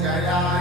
Yeah.